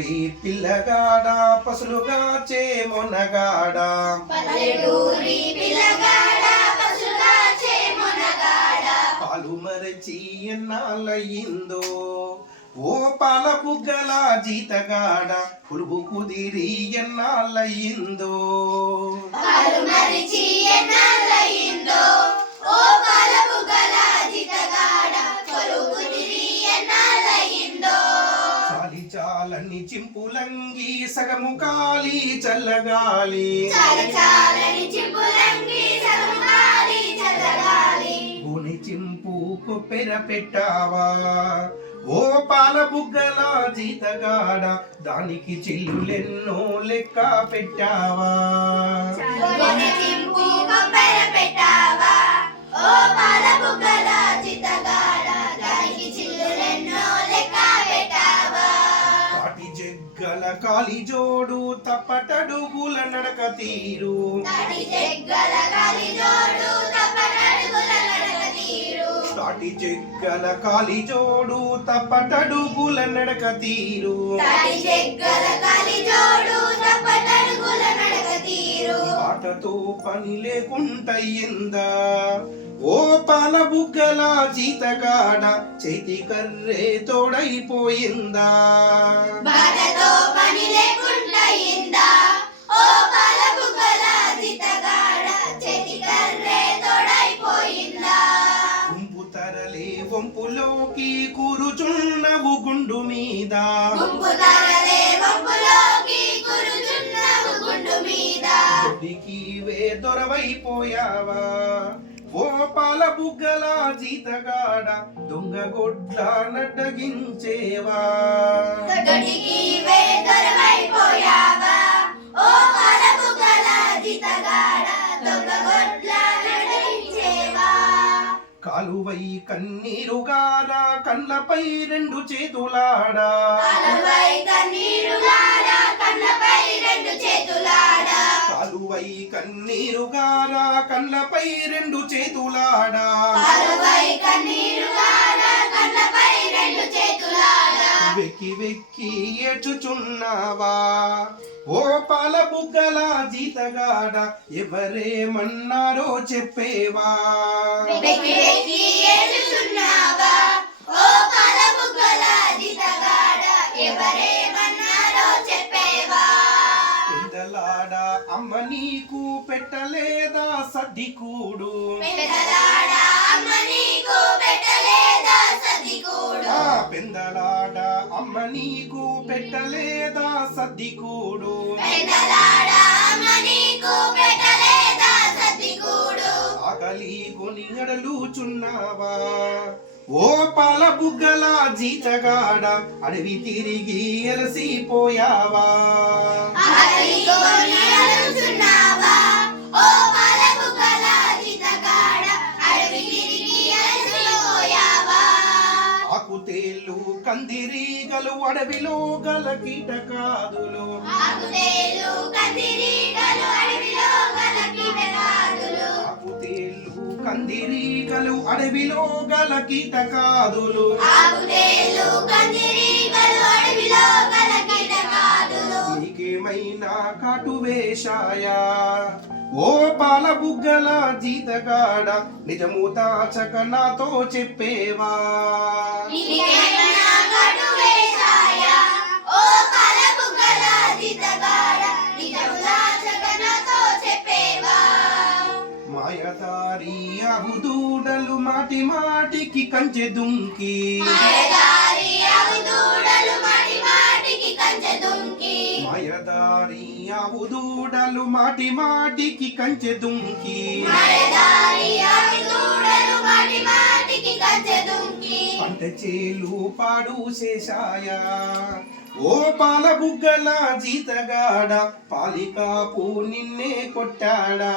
పల్లెటూరి పిల్లగాడ పసులుగా చే మొనగాడ పల్లెటూరి పిల్లగాడ పసులుగా చే మొనగాడ పాలు మరచి ఎన్నాళ్ళయిందో ఓ పాల బుగ్గల జీతగాడ పులుగు కుదిరి ఎన్నాళ్ళయిందో పాలు మరచి ఎన్నాళ్ళయిందో ఓ పాల బుగ్గల జీతగాడ పులుగు కుదిరి ఎన్నాళ్ళయిందో చాలి చాలని చింపులంగి సగము కాలి చల్లగాలి చాలని చింపులంగి సగము కాలి చల్లగాలి గుని చింపు కొప్పెర పెట్టావా ఓ పాల బుగ్గల జీతగాడ దానికి చిల్లులెన్నో లెక్క పెట్టావా గుని చింపు కొప్పెర పెట్టావా ఓ పాల బుగ్గల జీతగాడ దానికి చిల్లులెన్నో లెక్క పెట్టావా కాటి జగ్గల కాలి జోడు తప్పటడుగుల నడక తీరు తాటి జగ్గల కాలి జోడు తప్పటడుగుల నడక తీరు తాటి జగ్గల కాలి జోడు తప్పటడుగుల నడక తీరు తాటి జగ్గల కాలి జోడు తప్పటడుగుల నడక తీరు పాటతో పని లేకుంటయిందా ఓ పాల బుగ్గల జీతగాడ చేతి కర్రే తోడైపోయిందా బాటతో పని లేకుండా అయిందా ఓ పాల బుగ్గల జీతగాడ చేతి కర్రే తోడైపోయిందా గుంపు తరలే వంపులోకి కూరుచున్నవు గుండు మీద గుంపు తరలే వంపులోకి కూరుచున్నవు గుండు మీద దొడ్డికి వే దొరవైపోయావా ఓ పాల బుగ్గల జీతగాడ దొంగ గొడ్ల నడ్డగించేవా గడికి వే దొరవైపోయావా ఓ పాల బుగ్గల జీతగాడ దొంగ గొడ్ల నడిచేవా కాలువై కన్నీరుగారా కళ్ళపై రెండు చేతులాడా కాలువై కన్నీరుగారా కళ్ళపై రెండు చేతులాడా కాలువై కన్నీరుగారా కళ్ళపై రెండు చేతులాడా కాలువై కన్నీరుగారా కళ్ళపై రెండు చేతులాడా వెక్కి వెక్కి ఏడ్చుచున్నావా ఓ పాల బుగ్గల జీతగాడ ఎవరేమన్నారో చెప్పేవా వెక్కి వెక్కి ఏడుస్తున్నావా ఓ పాల బుగ్గల జీతగాడ ఎవరేమన్నారో చెప్పేవా పెద్దలాడ అమ్మ నీకు పెట్టలేదా సద్దికూడు పెద్దలాడ అమ్మ నీకు పెట్టలేదా సద్దికూడు పెందలాడ అమ్మ నీకు పెట్టలేదా సద్దికూడు పెద్దలాడ అమ్మ నీకు పెట్టలేదా సద్దికూడు ఆకలి కొని అడలుచున్నావా ఓ పాల బుగ్గల జీతగాడ అడవి తిరిగి అలసిపోయావా ఆకలిగోని అడుగుతున్నావా ఓ పాల బుగ్గల జీతగాడ అడవి తిరిగి అలసిపోయావా ఆకుతేళ్ళు కందిరీగలు అడవిలో గల కీటకాదులు ఆకుతేలు కందిరీగలు అడవిలో గల కీటకాదులు ఆకుతేళ్ళు కందిరీగలు అడవిలో గల కీటకాదులు ఆకుతేలు కందిరీగలు అడవిలో గల కీటకాదులు నీకేమైనా కాటు వేశాయా ఓ పాల బుగ్గల జీతగాడ నిజము దాచక నాతో చెప్పేవా నీకేమైనా కటు వేశాయా ఓ పాల బుగ్గల జీతగాడ నిజము దాచక నాతో చెప్పేవా మాయదారి అబుదూడలు మాటి మాటికి కంచె దుంకి మాయదారి అవుదూడలు మాటి మాటికి కంచె దుంకి మాయదారి అబుదూడలు మాటి మాటికి కంచె దుంకి మాయదారి అవుదూడలు మాటి మాటికి కంచె దుంకి పంట చేలు పాడు చేశాయా ఓ పాల బుగ్గల జీతగాడ పాలికాపు నిన్నే కొట్టాడా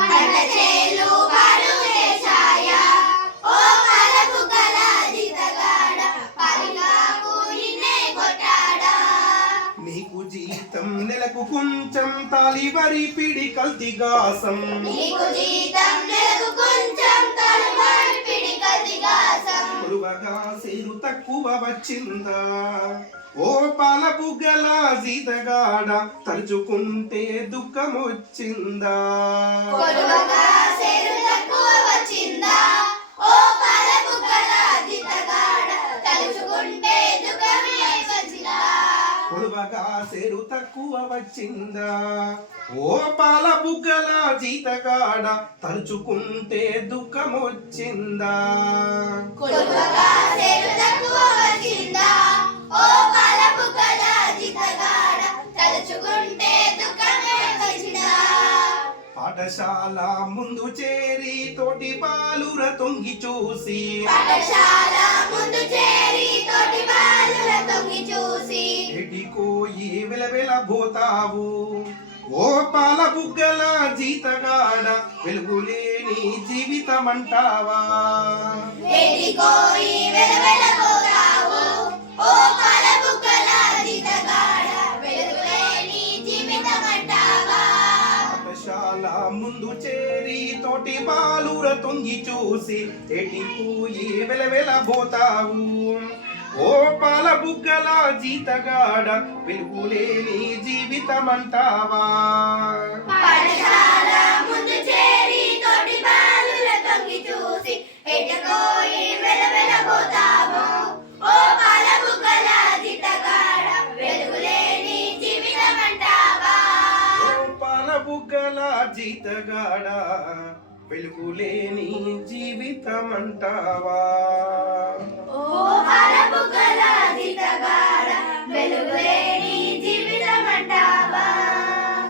పంట చేలు పాడు చేశాయా ఓ పాల బుగ్గల జీతగాడ పాలికాపు నిన్నే కొట్టాడా నీకు జీతం నెలకు కొంచెం తాలివరి పిడి కల్తిగాసం నీకు జీతం నెలకు కొంచెం తలువారి పిడి కదిగాసం కొలువగా సేరు తక్కువ వచ్చిందా ఓ పాల బుగ్గల జీతగాడ తలుచుకుంటే దుఃఖం వచ్చిందా కొలువగా సేరు తక్కువ వచ్చిందా ఓ పాల బుగ్గల జీతగాడ తలుచుకుంటే దుఃఖమే వచ్చిందా కొలువగా సేరు తక్కువ వచ్చిందా ఓ పాల బుగ్గల జీతగాడ తలుచుకుంటే దుఃఖం వచ్చిందా కొలువగా సేరు తక్కువ వచ్చిందా ఓ పాల బుగ్గల జీతగాడ తలుచుకుంటే దుఃఖమే వచ్చిందా పాఠశాల ముందు చేరి తోటి బాలుర తొంగి చూసి పాఠశాల ముందు చేరి తోటి బాలుర తొంగి చూసి ఎడికోయి వెలవెల పోతావు ఓ పాల బుగ్గల జీతగాడ వెలుగులేని జీవితమంటావా ఎడికోయి వెలవెలపోతావు ఓ పాల బుగ్గల జీతగాడ వెలుగులేని జీవితమంటావా పాఠశాల ముందు చేరి తోటి బాలుర తొంగి చూసి ఎడికోయి వెలవెల పోతావు ఓ పాల బుగ్గల జీతగాడ వెలుగులేని జీవితమంటావా పాఠశాల ముందు చేరి తోటి బాలుర తొంగి చూసి ఎటుకోయి వెలవెలపోతావు ఓ పాల బుగ్గల జీతగాడ వెలుగులేని జీవితమంటావా ఓ పాల బుగ్గల జీతగాడ వెలుగులేని జీవితమంటావా ఓ పాల బుగ్గల జీతగాడ వెలుగులేని జీవితమంటావా